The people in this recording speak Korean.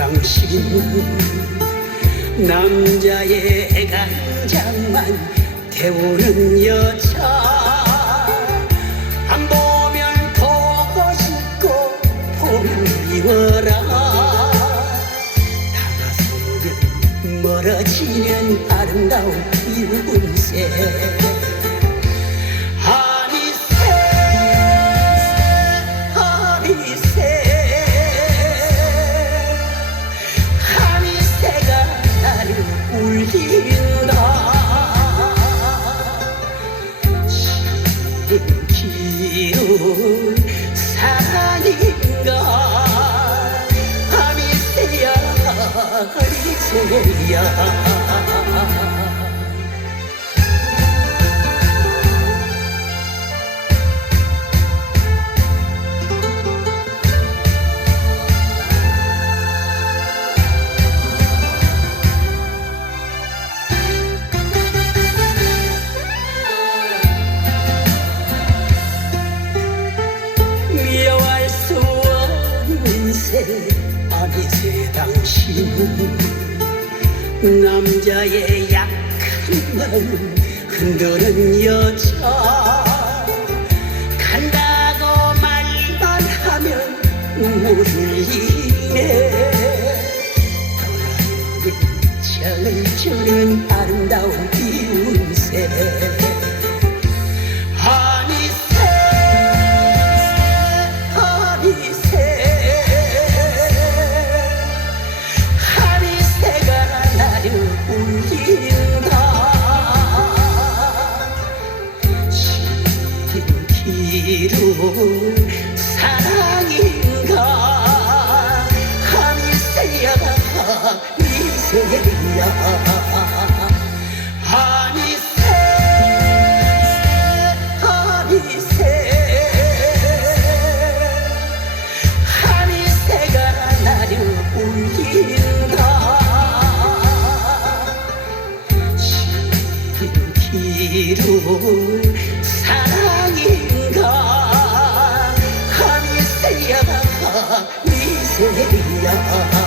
당신 남자의 애간장만 태우는 여자. 안 보면 보고 싶고 보면 미워라. 다가서면 멀어지는 아름다운 하니새 시린 기운 사랑인가? 하니새야 하니새야 남자의 약한 마음 흔드는 여자. 간다고 말만 하면 눈물을 흘리네 돌아오는 철을 주는 아름다운 하니새 기로 사랑인가? 하니새야 하니새야 하니새 하니새 하니새가 나를 울린다. 시린 기로 하니새야 하니새야